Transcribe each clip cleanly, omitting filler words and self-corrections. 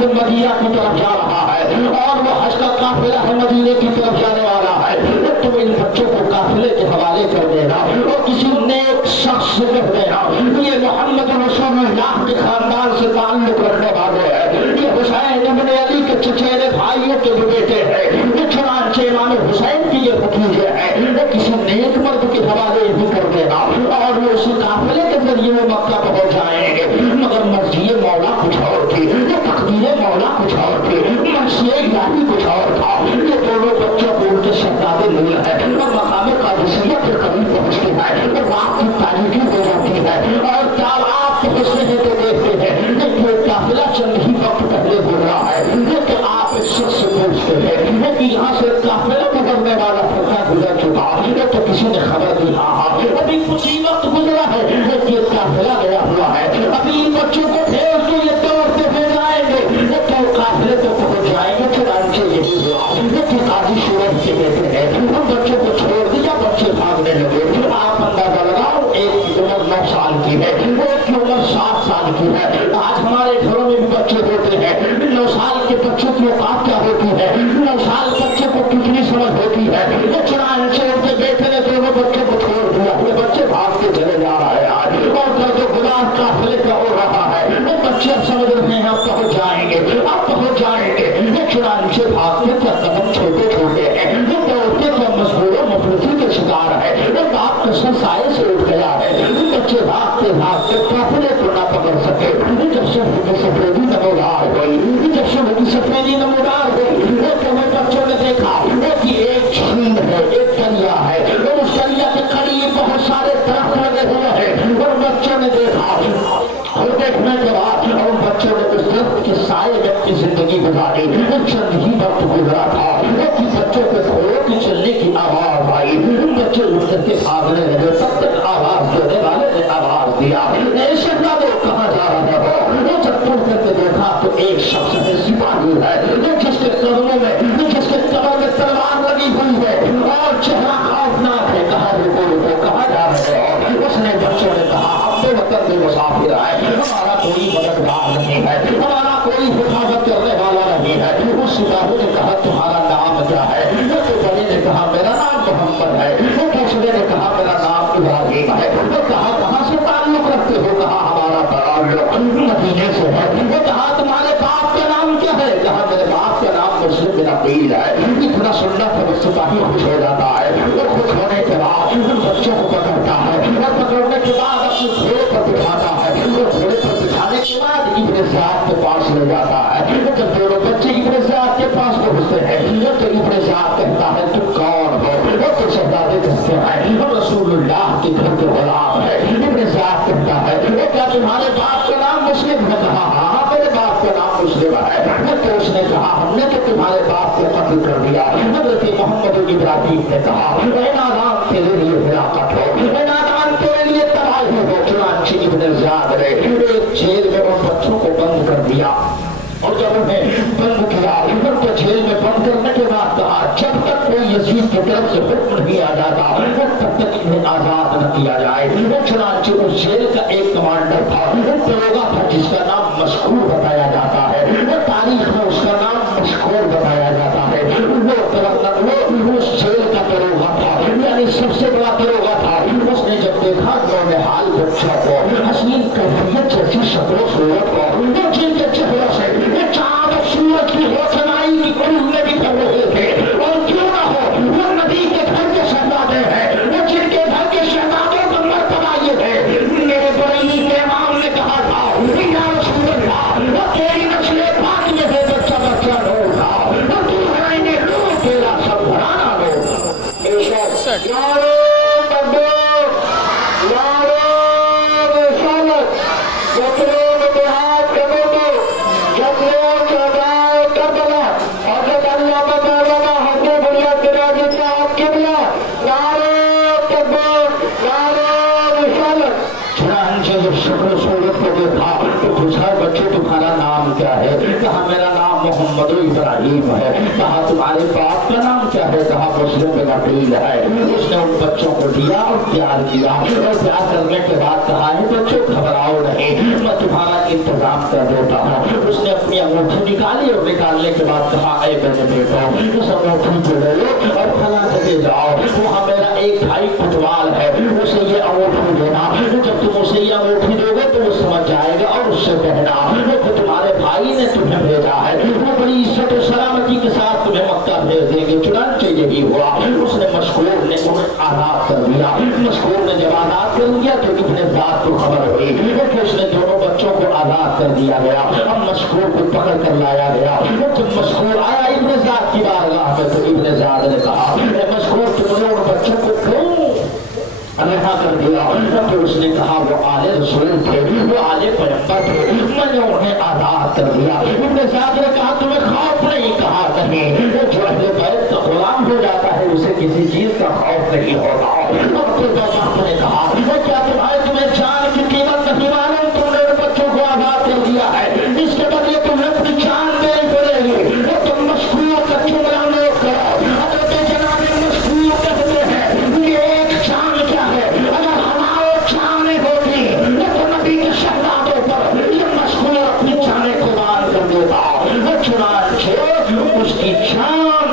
से मदीना की तरफ जा रहा है और वो हज का काफिला है मदीने की तरफ जाने वाला है, तुम इन बच्चों को काफिले के हवाले कर देना और किसी नेक शख्स से कह देना ये मोहम्मद रसूलुल्लाह के खानदान से ताल्लुक रखने वाले हैं, ये हुसैन इब्न अली के चचेरे भाइयों के जो बेटे हैं, ये चुनांचे इमाम हुसैन की ये भतीजे हैं, वो किसी नेक मर्द के हवाले भी कर देना और वो उसी काफिले के जरिए वो मक्का पहुंच जाएंगे। मगर मर्जी मौला कुछ और थी, ये तकदीर मौला कुछ और थी, मर्जी इलाही कुछ और था। ये दोनों बच्चों को उनके शहजादे मिल है और मकाम कादिसियत के करीब पहुंचते हैं और रात की तारीखी हो जाती है और जब आप हुस्न है तो देखते हैं ये काफिला चंद ही वक्त पहले हो रहा है, लेकिन आप इस शख्स से पूछते हैं कि यहाँ से काफिला गुजरने वाला फरका गुजर चुका है तो किसी ने खबर दी, हाँ अभी कुछ ही वक्त गुजरा है ये काफिला गया हुआ है, अभी इन बच्चों को भेज दो ये दौड़ते फिर जाएंगे, तो काफिले तो पहुंच जाएंगे। चुनांचे यही हुआ, ये काजी सूरज के बेटे हैं, उन बच्चों को छोड़ दिया, बच्चे भागने लगे। आप अंदाजा लगाओ, एक की उम्र 9 साल की है, एक की उम्र 7 साल की है। आज हमारे घरों में भी बच्चे होते हैं, 9 साल के बच्चों की औकात क्या होती है, 9 साल बच्चे को कितनी समझ होती है। ये चुनांचे उनके बेटे ने दोनों बच्चे को छोड़ दिया, ये बच्चे भाग के चले जा रहा है आज और जो गुलाम काफिले का हो रहा है, वो बच्चे अब समझ रहे हैं अब पहुंच जाएंगे, अब पहुंच जाएंगे। ये चुनांचे भागते क्या कदम छोटे छोटे हैं, ये दौड़ते क्या मजबूरों मुफलिसी के शिकार है, वो बाप कसम साए से उठ गया है। बच्चे भागते भागते काफिले को ना पकड़ सके। जब सुबह की सफेदी नमोदार हुई, जब सुबह की सफेदी नमोदार हुई, तो बच्चों ने देखा कि एक झील है, एक दरिया है और उस दरिया के करीब बहुत सारे दरख्त लगे हुए हैं और बच्चों ने देखा और देखने के बाद उन बच्चों ने उस दरख्त के साए में अपनी जिंदगी गुजारी। चंद ही वक्त गुजरा था कि बच्चों के घोड़ों की चलने की आवाज आई, बच्चे उठ के भागने लगे। तब तक आवाज देने वाले ने आवाज दिया, शहजादे कहाँ जा रहे हो? जब तुम करके देखा तो एक शख्स है, सिपाही है, जिसके कदमों में जिसके कमर में तलवार लगी हुई है और चेहरा खौफनाक है। कहाँ रुको, कहाँ जा रहे हो? उसने बच्चों ने कहा अपने वतन में मुसाफिर आए, हमारा कोई मददगार नहीं है, हमारा कोई हिफाजत करने वाला नहीं है। उस सिपाही ने कहा तुम्हारा नाम क्या है? तो बड़े ने कहा मेरा नाम मोहम्मद है। दूसरे ने कहा मेरा नाम इब्राहिम है। तो कहा कहाँ से ताल्लुक रखते हो? कहा हमारा ताल्लुक मदीने से है। वो कहा तुम्हारे बाप का नाम क्या है? कहा मेरे बाप का नाम मुस्लिम बिन अकील है। इतना सुनना तो सिपाही खुश हो जाता है। वो खुश होने के बाद उन बच्चों को पकड़ता है और पकड़ने के बाद अपने घोड़े पर बिठाता है। घोड़े पर बिठाने के बाद इब्ने ज़ियाद के पास ले जाता है। जब दोनों बच्चे इब्ने ज़ियाद के पास पहुंचते हैं तो इब्ने ज़ियाद कहता है तुम कौन हो? तो शहजादे कहते हैं रसूलुल्लाह के घर के गुलाम है। इब्ने ज़ियाद कहता है क्या तुम्हारे बाप का नाम मुस्लिम है? कहा हाँ मेरे बाप का नाम मुस्लिम है। तो उसने कहा हमने तो तुम्हारे बाप को कत्ल कर दिया। हज़रत मोहम्मद इब्राहिम ने कहा नादान तेरे लिए हिलाकत हो, नादान तेरे लिए तबाही हो। चुनांचे इब्ने ज़ियाद ने एक जेल में उन बच्चों को बंद कर दिया और जब उन्हें बंद किया उनको जेल में बंद करने के बाद कहा जब तक कोई यजीद की तरफ से हुक्म नहीं आ जाता तब तक इन्हें आजाद न किया जाए। चुनांचे उस जेल का एक कमांडर था, दरोगा था जिसका नाम मशहूर बताया जाता है, वो तारीख में उसका नाम मशहूर बताया जाता है। वो उस जेल का दरोगा था, यानी सबसे बड़ा दरोगा था। उसने जब देखा तो हाल बच्चा को हसीन कैफियत जैसी शक्ल सूरत को जिनके चेहरे से चाँद सूरज की रोशनाई की उम्मीद भी कर रहे थे और क्यों ना हो वो नबी के घर के शहजादे हैं, वो जिनके घर के शहजादों का मर्तबा ये है। मेरे बरेली के इमाम ने कहा था या रसूलल्लाह वो तेरी नस्ल पाक में है बच्चा बच्चा रो था वो तू है रो तेरा सब घराना रो। शक्ल सूरत को देखा तो पूछा बच्चे तुम्हारा नाम क्या है? कहा मेरा नाम नाम मोहम्मद इब्राहिम है। कहा तुम्हारे बाप का नाम क्या है? कहा मुस्लिम बिन अकील है। उसने उन बच्चों को दिया और प्यार किया, और प्यार करने के बाद कहा है बच्चों घबराओ नहीं, मैं तुम्हारा इंतजाम कर देता हूँ। उसने अपनी अंगूठी निकाली और निकालने के बाद कहा ऐ मेरे बेटो इस अंगूठी को ले लो और फला जगह जाओ, वहाँ मेरा एक भाई कुतवाल है, उसे ये अंगूठी देना, जब तुम उसे ये अंगूठी दोगे तो वो समझ जाएगा और उससे कहना कि तुम्हारे भाई ने तुम्हें भेजा है, वो बड़ी इज्जत और सलामती के साथ तुम्हें मक्का भेज देंगे। चुनांचे यही हुआ। उसने मशहूर ने उन्हें आज़ाद कर दिया। मशहूर ने जब आज़ाद कर दिया तो इब्ने ज़ाद को खबर हुई कि उसने दोनों बच्चों को आज़ाद कर दिया गया। अब मशहूर को पकड़ कर लाया गया। जब मशहूर आया इब्ने ज़ाद की बारगाह में तो इब्ने ज़ाद ने कहा मशहूर तुमने उन बच्चों को क्यों रिहा कर दिया? तो उसने कहा वो आले रसूल थे, वो आले पैगंबर थे, मैंने उन्हें आज़ाद कर दिया। इब्ने ज़ाद ने कहा तुम्हें खौफ नहीं? कहा नहीं, जो अहले बैत का गुलाम हो जाता है उसे किसी चीज का खौफ नहीं होता। अब तो बाप ने कहा क्या तुम्हें जान की कीमत नहीं मालूम? तुमने उन बच्चों को आज़ाद कर दिया है, इसके बदले तुम्हें अपनी जान देनी पड़ेगी। तुम मशहूर का जुमला नोट करो। हज़रत जनाब मशहूर कहते हैं ये एक जान क्या है? अगर हमारे जाने होती तो नबी के शहजादों पर ये मशहूर अपनी जाने कुर्बान कर देता। चुनांचे उसकी जान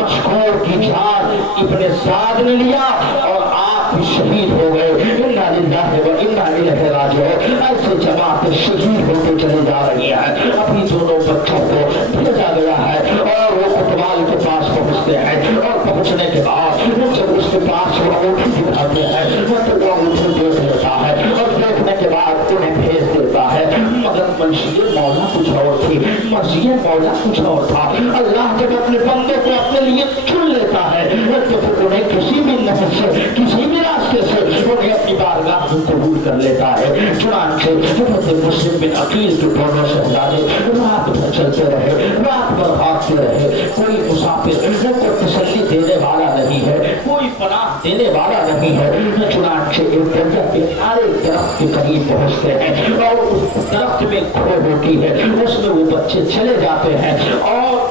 मशहूर की जान इब्ने ज़ाद ने लिया और आप भी शहीद हो गए। इन्ना लिल्लाहि व इन्ना इलैहि राजिऊन। ऐसे जमात शहीद होते चले जा रही है। अभी दोनों बच्चों को भेजा गया है और वो कुतवाल के पास पहुंचते हैं और पहुंचने के बाद जब उसके पास वो अंगूठी दिखाते हैं वो तो वो अंगूठी देख लेता है और देखने के बाद उन्हें भेज देता है। मगर मंशीए मौला कुछ और थी, मर्ज़िए मौला कुछ और था। अल्लाह जब अपने बंदे को अपने लिए चुन लेता है तो फिर उन्हें किसी भी नहर से किसी भी रास्ते से उन्हें अपनी बारगाह में कबूल कर लेता है। चुनांचे मुस्लिम बिन अकील के दोनों शहजादे रात भर चलते रहे, रात भर भागते रहे। कोई मुसाफिर को तसल्ली देने वाला नहीं है, कोई पनाह देने वाला नहीं है। चुनांचे एक दरिया के किनारे दरख्त के करीब पहुंचते हैं और उस दरख्त में खो होती है, उसमें वो बच्चे चले जाते हैं और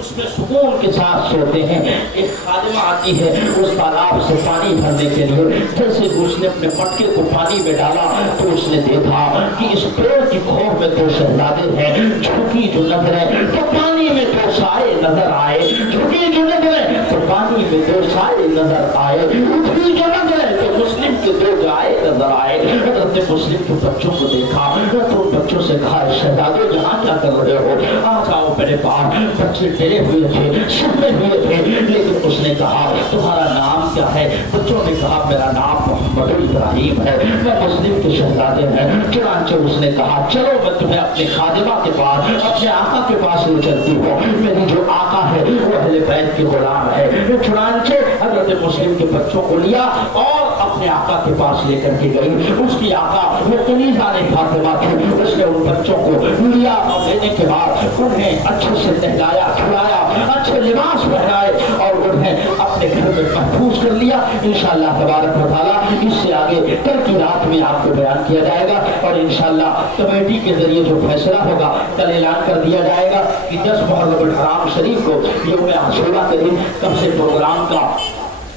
उसमें सुकून के साथ सोते हैं। एक खादिमा आती है उस तालाब से पानी भरने के लिए। जैसे उसने अपने मटके को पानी में डाला तो उसने देखा कि इस पेड़ की खोह में दो शहजादे हैं। झुकी जो नजरें तो पानी में दो साए नजर आए, झुकी जो नजरें तो पानी में दो साए नजर आए, उठी जो नजरें तो मुस्लिम के दो गाय नजर आए। हज़रत मुस्लिम के बच्चों को देखा तो उन बच्चों से कहा शहजादे जहाँ क्या कर रहे हो, आ जाओ मेरे पास। बच्चे डरे हुए थे, छुपे हुए थे, लेकिन उसने कहा तुम्हारा नाम क्या है? बच्चों ने कहा मेरा नाम मोहम्मद इब्राहिम है, मैं मुस्लिम के शहजादे हैं। चुनांचे उसने कहा चलो मैं तुम्हें अपने खादिमा के पास, अपने आका के पास ले चलती हूँ। मेरी जो आका है वो अहले बैत के गुलाम है। चुनांचे हज़रत मुस्लिम के बच्चों को लिया और अपने आका के पास लेकर के गई। उसकी आका वो कनीज़ा ने फातिमा थी। उसने उन बच्चों को लिया और लेने के बाद उन्हें अच्छे से नहलाया, खिलाया, अच्छे लिबास पहनाए और उन्हें अपने घर में महफूज कर लिया। इंशाअल्लाह तबारक व तआला इससे आगे कल की रात में आपको बयान किया जाएगा और इंशाअल्लाह कमेटी के जरिए जो फैसला होगा कल ऐलान कर दिया जाएगा कि 10 मुहर्रम हराम शरीफ को यौम आशूरा के दिन कब से प्रोग्राम का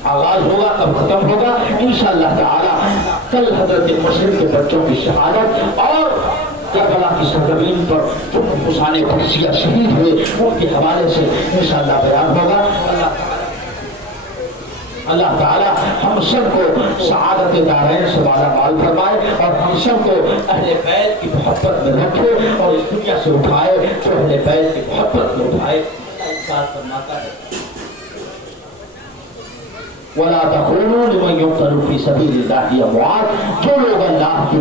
आगाज होगा, कब खत्म होगा। इंशाअल्लाह ताला कल हज़रत मुस्लिम के बच्चों की शहादत और करबला की सरजमीन पर जो हुसैन कुर्सिया शहीद हुए उनके हवाले से इंशाअल्लाह बयान होगा। अल्लाह ताला हम सबको सआदत दारैन से माला माल फरमाए और हम सबको अहले बैत की मोहब्बत में रखे और इस दुनिया से उठाए तो अहले बैत की मोहब्बत में उठाए। फरमाता है वला तक़ूलू लिमन युक़तलू फ़ी सबीलिल्लाहि अमवात, जो लोग अल्लाह की